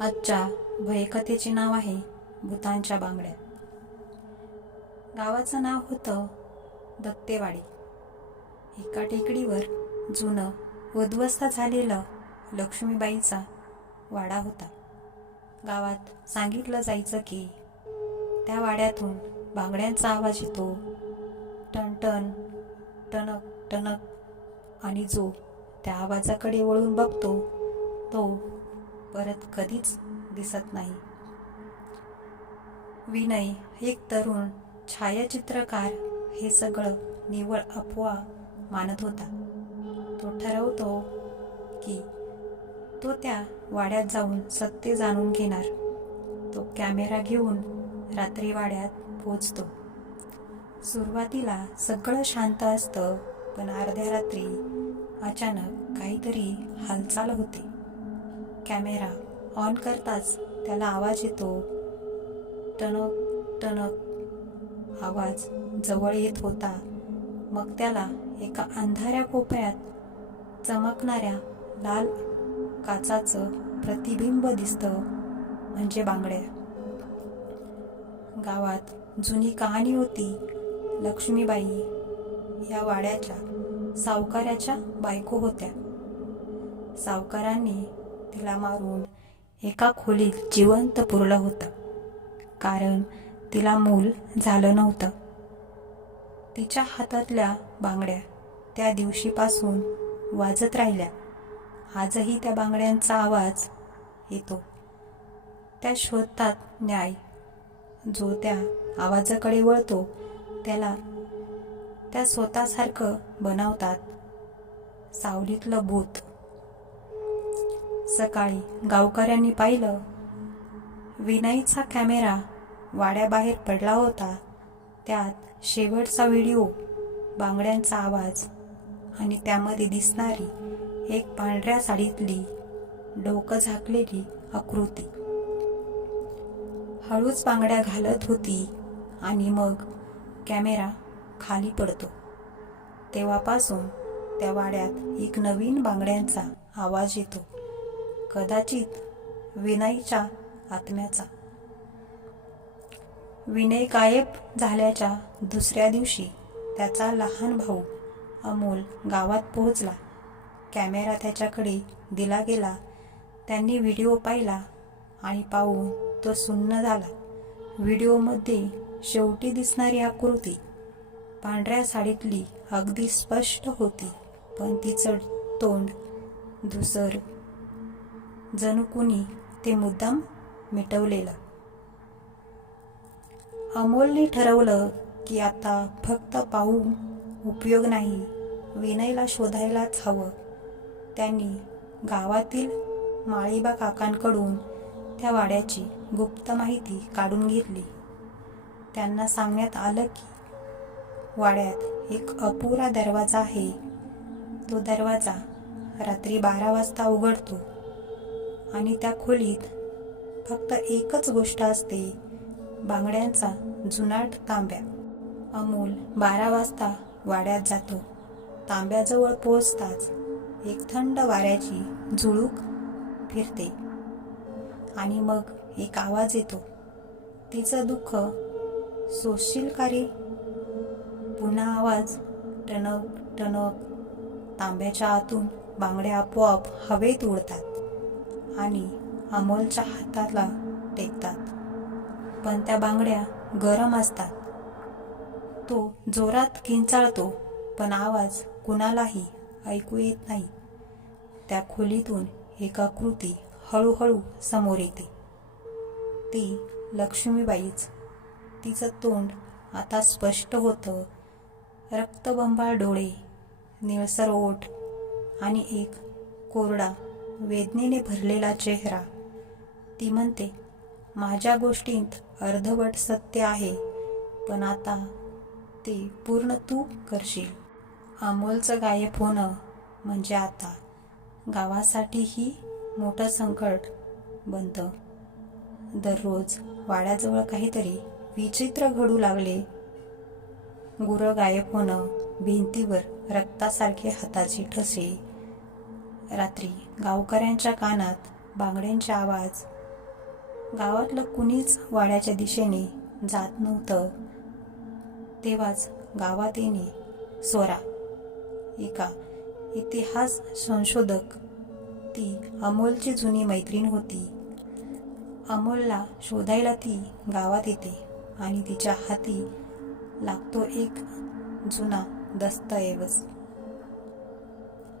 आजच्या भयकथेचे नाव आहे भूतांच्या बांगड्या गावाचं नाव होतं दत्तेवाडी. एका टेकडीवर जुनं उद्ध्वस्त झालेलं लक्ष्मीबाईचा वाडा होता. गावात सांगितलं जायचं की त्या वाड्यातून बांगड्यांचा आवाज येतो. टणटण टणक टणक आणि जो त्या आवाजाकडे वळून बघतो तो परत कधीच दिसत नाही. विनय एक तरुण छायाचित्रकार हे सगळं निव्वळ अफवा मानत होता. तो ठरवतो की तो त्या वाड्यात जाऊन सत्य जाणून घेणार. तो कॅमेरा घेऊन रात्री वाड्यात पोचतो सुरुवातीला सगळं शांत असतं पण अर्ध्या रात्री अचानक काहीतरी हालचाल होते. कॅमेरा ऑन करताच त्याला आवाज येतो. टणक टणक. आवाज जवळ येत होता. मग त्याला एका अंधाऱ्या कोपऱ्यात चमकणाऱ्या लाल काचाचं प्रतिबिंब दिसतं म्हणजे बांगड्या. गावात जुनी कहाणी होती लक्ष्मीबाई या वाड्याच्या सावकाराच्या बायको होत्या. सावकारांनी तिला मारून एका खोलीत जिवंत पुरलं होतं. कारण तिला मूल झालं नव्हतं. तिच्या हातातल्या बांगड्या त्या दिवशीपासून वाजत राहिल्या. आजही त्या बांगड्यांचा आवाज येतो. त्या शोधतात न्याय. जो त्या आवाजाकडे वळतो त्याला त्या स्वतःसारखं बनवतात. सावलीतलं भूत. सकाळी गावकऱ्यांनी पाहिलं. विनयचा कॅमेरा वाड्याबाहेर पडला होता. त्यात शेवटचा व्हिडिओ बांगड्यांचा आवाज आणि त्यामध्ये दिसणारी एक पांढऱ्या साडीतली डोकं झाकलेली आकृती. हळूच बांगड्या घालत होती आणि मग कॅमेरा खाली पडतो. तेव्हापासून त्या वाड्यात एक नवीन बांगड्यांचा आवाज येतो. कदाचित विनयच्या आत्म्याचा. विनय गायब झाल्याच्या दुसऱ्या दिवशी त्याचा लहान भाऊ अमोल गावात पोहोचला. कॅमेरा त्याच्याकडे दिला गेला. त्यांनी व्हिडिओ पाहिला आणि पाहून तो सुन्न झाला. व्हिडिओमध्ये शेवटी दिसणारी आकृती पांढऱ्या साडीतली अगदी स्पष्ट होती पण तिचं तोंड धुसर जणू कुणी ते मुद्दाम मिटवलेलं. अमोलने ठरवलं की आता फक्त पाहून उपयोग नाही विनयला शोधायलाच हवं. त्यांनी गावातील माळीबा काकांकडून त्या वाड्याची गुप्त माहिती काढून घेतली. त्यांना सांगण्यात आलं की वाड्यात एक अपुरा दरवाजा आहे. तो दरवाजा रात्री बारा वाजता उघडतो. आणि त्या खोलीत फक्त एकच गोष्ट असते बांगड्यांचा जुनाट तांब्या. अमोल बारा वाजता वाड्यात जातो. तांब्याजवळ पोचताच एक थंड वाऱ्याची झुळूक फिरते. आणि मग एक आवाज येतो. तिचं दुःख सोशील का रे? पुन्हा आवाज टणक टणक. तांब्याच्या आतून बांगड्या आपोआप हवेत उडतात. आणि अमोलच्या हाताला टेकतात. पण त्या बांगड्या गरम असतात. तो जोरात किंचाळतो पण आवाज कुणालाही ऐकू येत नाही. त्या खोलीतून एक आकृती हळूहळू समोर येते. ती लक्ष्मीबाईच. तिचं तोंड आता स्पष्ट होतं. रक्तबंबाळ डोळे निळसर ओठ आणि एक कोरडा वेदनेने भरलेला चेहरा. ती म्हणते माझ्या गोष्टींत अर्धवट सत्य आहे पण आता ते पूर्ण तू करशील. अमोलचं गायब होणं म्हणजे आता गावासाठीही मोठं संकट बनतं. दररोज वाड्याजवळ काहीतरी विचित्र घडू लागले. गुरं गायब होणं भिंतीवर रक्तासारखे हाताची ठसे. रात्री गावकऱ्यांच्या कानात बांगड्यांचे आवाज. गावातलं कुणीच वाड्याच्या दिशेने जात नव्हतं. तेव्हाच गावात येणे स्वरा एका इतिहास संशोधक. ती अमोलची जुनी मैत्रीण होती. अमोलला शोधायला ती गावात येते आणि तिच्या हाती लागतो एक जुना दस्तऐवज.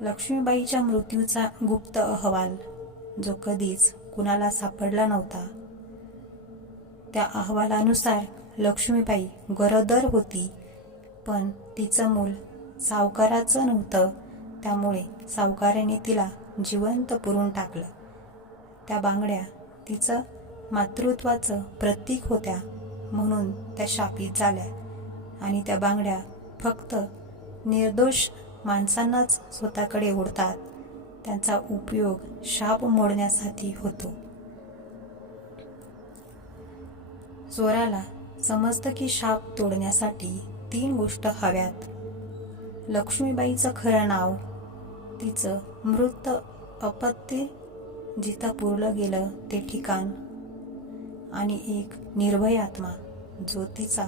लक्ष्मीबाईच्या मृत्यूचा गुप्त अहवाल जो कधीच कुणाला सापडला नव्हता. त्या अहवालानुसार लक्ष्मीबाई गरोदर होती पण तिचं मूल सावकाराचं नव्हतं त्यामुळे सावकाराने तिला जिवंत पुरून टाकलं. त्या बांगड्या तिचं मातृत्वाचं प्रतीक होत्या म्हणून त्या शापित झाल्या आणि त्या बांगड्या फक्त निर्दोष माणसांनाच स्वतःकडे ओढतात. त्यांचा उपयोग शाप मोडण्यासाठी होतो. चोराला समजतं की शाप तोडण्यासाठी तीन गोष्ट हव्यात. लक्ष्मीबाईचं खरं नाव तिचं मृत अपत्य जिथं पुरलं गेलं ते ठिकाण आणि एक निर्भय आत्मा जो तिचा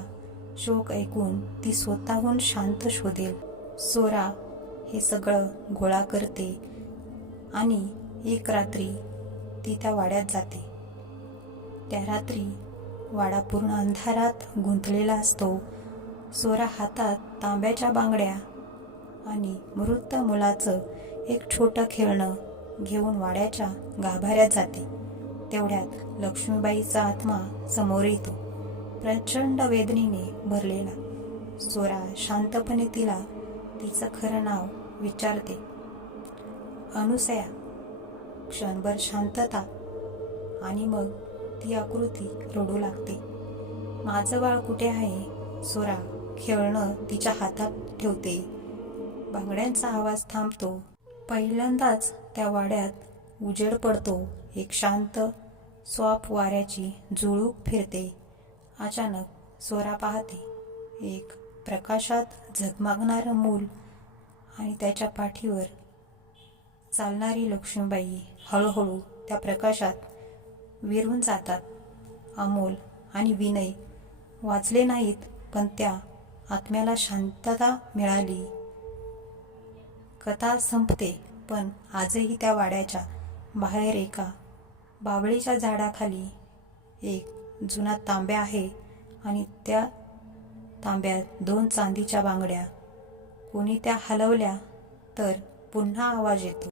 शोक ऐकून ती स्वतःहून शांत शोधेल. सोरा हे सगळं गोळा करते आणि एक रात्री ती त्या वाड्यात जाते. त्या रात्री वाडा पूर्ण अंधारात गुंतलेला असतो. सोरा हातात तांब्याच्या बांगड्या आणि मृत मुलाचं एक छोटं खेळणं घेऊन वाड्याच्या गाभाऱ्यात जाते. तेवढ्यात लक्ष्मीबाईचा आत्मा समोर येतो. प्रचंड वेदनेने भरलेला. सोरा शांतपणे तिला तिचं खरं नाव विचारते. अनुसया क्षणभर शांतता आणि मग ती आकृती रडू लागते. माझं बाळ कुठे आहे? सोरा खेळणं तिच्या हातात ठेवते. बांगड्यांचा आवाज थांबतो. पहिल्यांदाच त्या वाड्यात उजेड पडतो एक शांत स्वाप वाऱ्याची जुळूक फिरते. अचानक सोरा पाहते एक प्रकाशात झगमगणारं मूल आणि त्याच्या पाठीवर चालणारी लक्ष्मीबाई हळूहळू त्या प्रकाशात विरून जातात. अमोल आणि विनय वाचले नाहीत पण त्या आत्म्याला शांतता मिळाली. कथा संपते पण आजही त्या वाड्याच्या बाहेर एका बावळीच्या झाडाखाली एक जुना तांब्या आहे आणि त्या तांब्यात दोन चांदीच्या बांगड्या. कोणी त्या हलवल्या तर पुन्हा आवाज येतो.